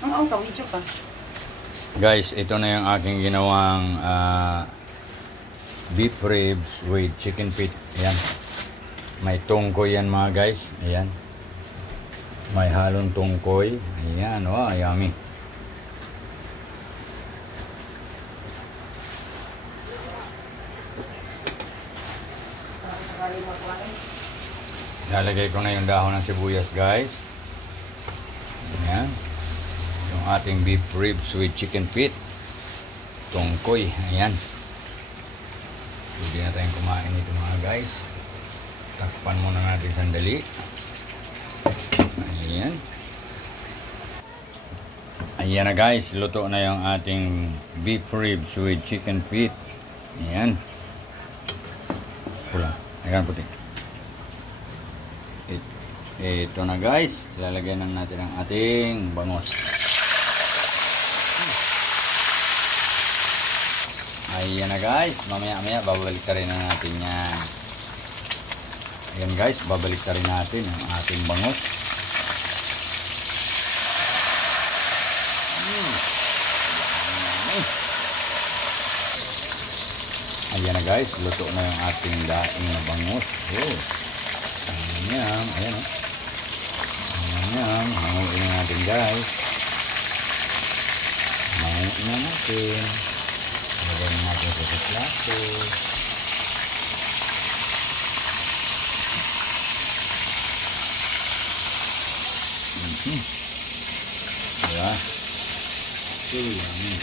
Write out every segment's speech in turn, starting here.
Ang video pa. Guys, ito na yung aking ginawang beef ribs with chicken feet. Ayan. May tungkoy yan mga guys. Ayan. May halong tungkoy. Ayan. Wow, yummy. Lalagay ko na yung dahon ng sibuyas guys. Ayan. Yung ating beef ribs with chicken feet. Tungkoy. Ayan. Pwede na tayong kumain ito mga guys. Takpan muna natin sandali. Ayan. Ayan na guys. Luto na yung ating beef ribs with chicken feet. Ayan. Pula. Ayan puti. Ito na guys, ilalagay na natin ang ating bangos. Ayan na guys, mamaya babalik ka rin na natin yan. Ayan guys, babalik ka rin natin ang ating bangos. Ayan na guys, luto na yung ating daing na bangos. Oh. Ayan, ayan o. Ayan, hanguin na natin guys. Hanguin na natin. Lagyan natin sa plato. Diba? So yummy.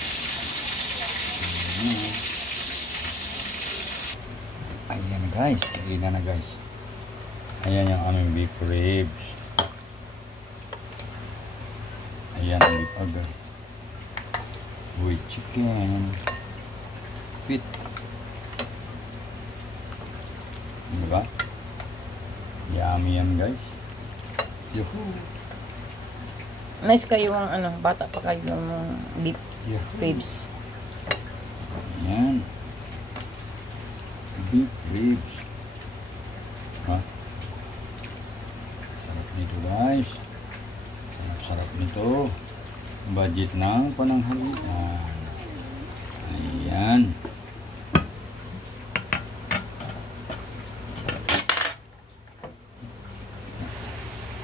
Ayan na guys, kainan na guys. Ayan yung aming beef ribs. Ayan ang beef order. With chicken feet. Diba? Yummy yan guys. Yuhuu. Nice kayo ang ano, bata pa kayo ng beef ribs. Ayan. Beef ribs. Ha? Sarap nito guys. Sarap nito. Budget ng pananghalian. Ayan.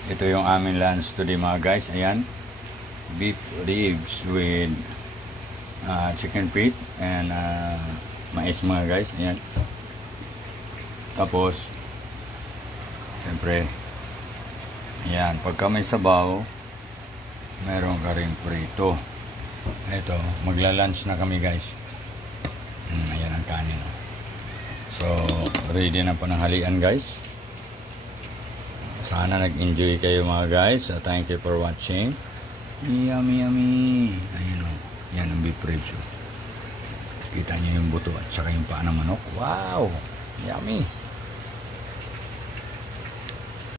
Ito yung aming lunch today mga guys. Ayan. Beef ribs with chicken feet and mais mga guys. Ayan. Tapos siyempre ayan, pagka may sabaw meron ka rin prito. Ito, magla-lunch na kami guys. Ayan ang kanin. So ready na pananghalian guys. Sana nag-enjoy kayo mga guys. Thank you for watching. Yummy yummy. Ayan o, yan ang beef ribs. Kita nyo yung buto at saka yung paa ng manok. Wow, yummy.